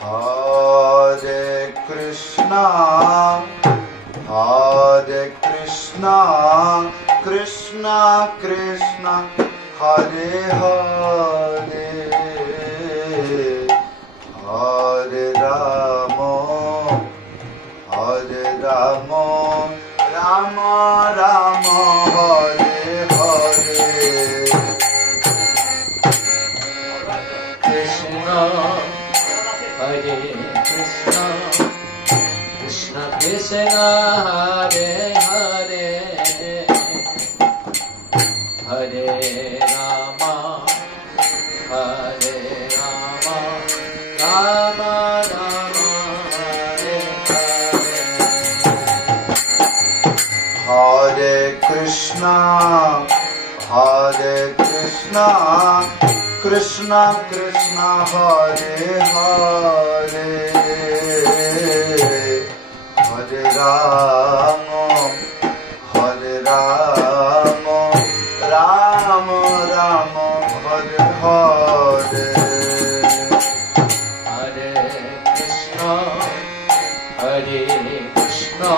Hare Krishna, Krishna Krishna, Hare Hare, Hare Rama, Rama Rama, Hare Hare. Krishna, Hare Krishna, Krishna Krishna, Hare Hare, Hare Rama, Rama Rama, Hare Hare. Hare Krishna, Krishna Krishna, Hare Hare, Hare Rama, Rama Rama, Hare Hare. Hare Krishna,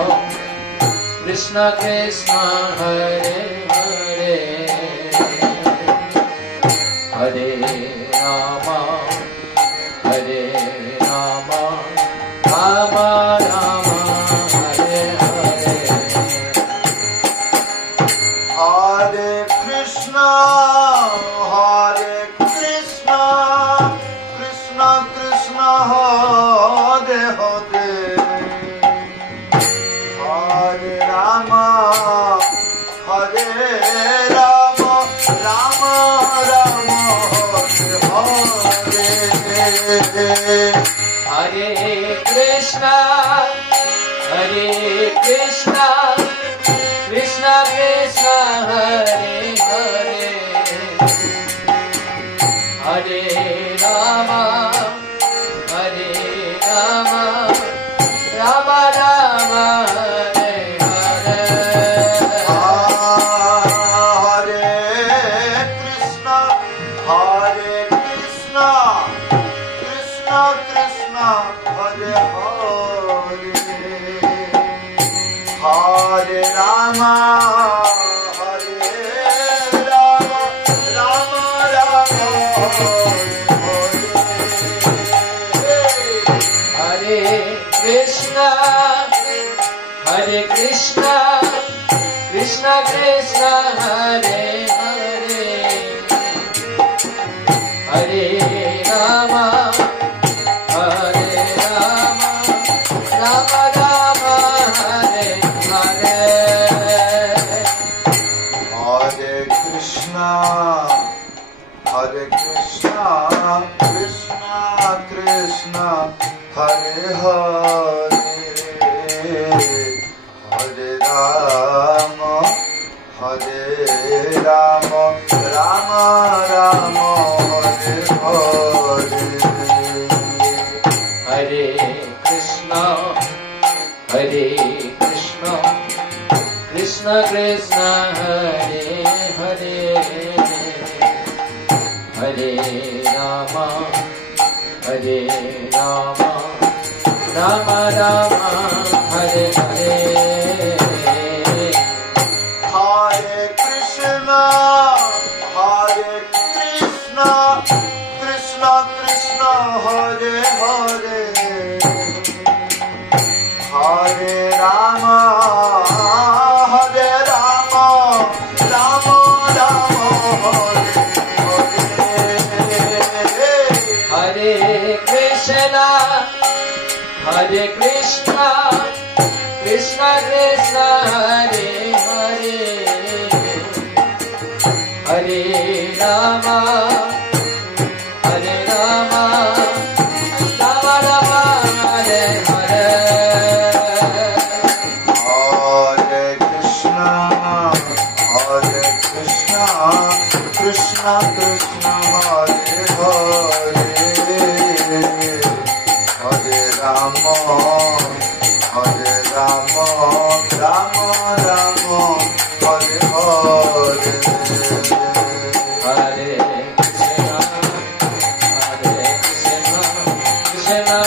Krishna Krishna, Hare Hare, Hare Rama, Rama Rama, Hare Hare. Hare Krishna, Krishna Krishna, Hare Hare, Hare Rama, Rama Rama, Hare Hare. Hare Krishna, Krishna Krishna, Hare Hare, Hare Rama, Rama Rama, Hare Hare. Hare Krishna, Krishna Krishna, Hare Hare, Hare Rama, Rama Rama, Hare Krishna, Krishna Krishna, Hare Hare, Hare Rama, Rama Rama, Hare Hare. Hare Krishna, Krishna Krishna, Hare Hare, Hare Rama, Rama Rama, Hare Hare. Hare Krishna, Krishna Krishna, Hare Hare, Hare Rama, Rama Rama, Hare Hare. Hare Krishna, Krishna Krishna, Hare Hare, Hare Rama, Rama Rama, Hare Hare. Hare Krishna, Krishna Krishna, Hare Hare, Hare Rama, Rama Rama, Hare Hare. Hare Krishna, Krishna Krishna, Hare Hare, Hare Rama, Rama Rama, Hare Hare. Hare Krishna, Krishna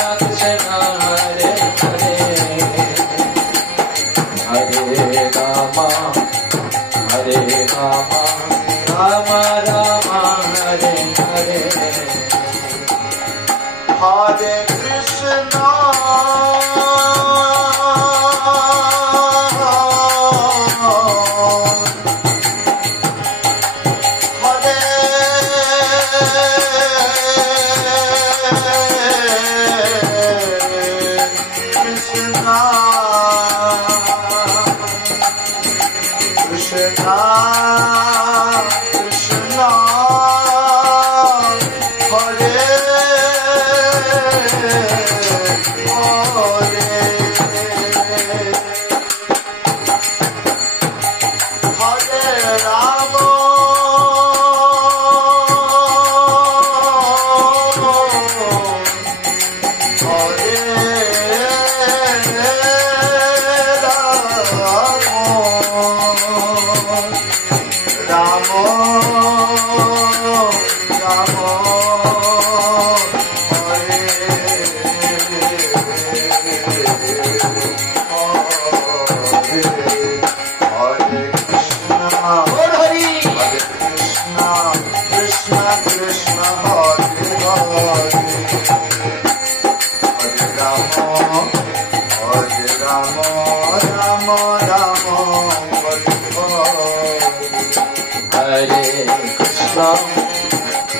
Hare Krishna, Krishna, Krishna,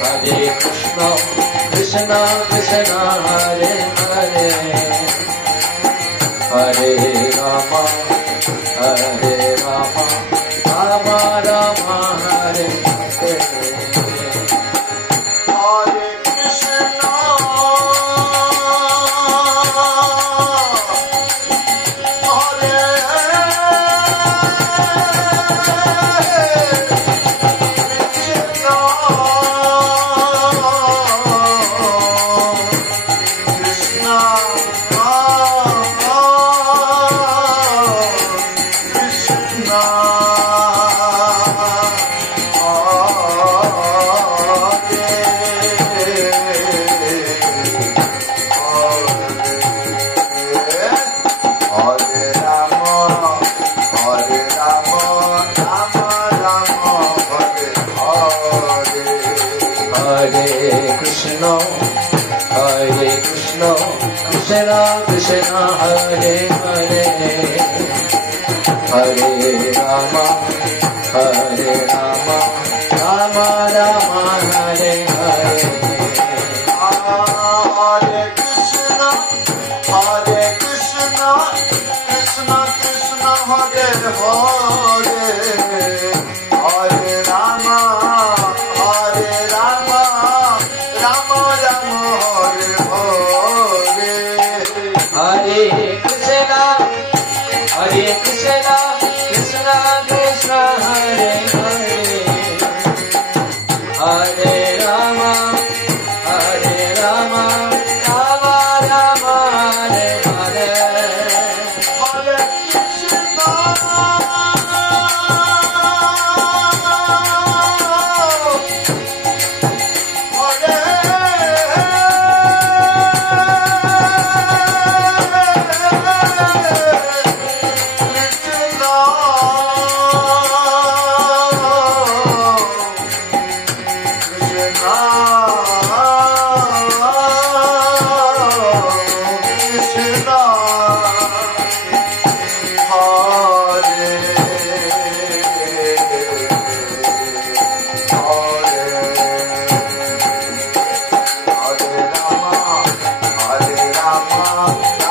Hare Krishna Krishna Hare Hare Hare Rama Rama Rama Hare Hare Hare Krishna Krishna Krishna Hare Hare Hare Rama Rama Rama Hare Hare Hare Krishna Krishna Krishna Hare Hare Hare Rama Rama Rama Hare Hare Hare Krishna Krishna Krishna Hare Hare Hare Rama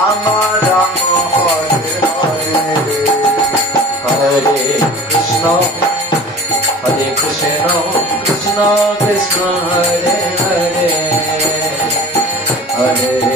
Rama Rama Hare Hare Hare Krishna Krishna Krishna Hare Hare Hare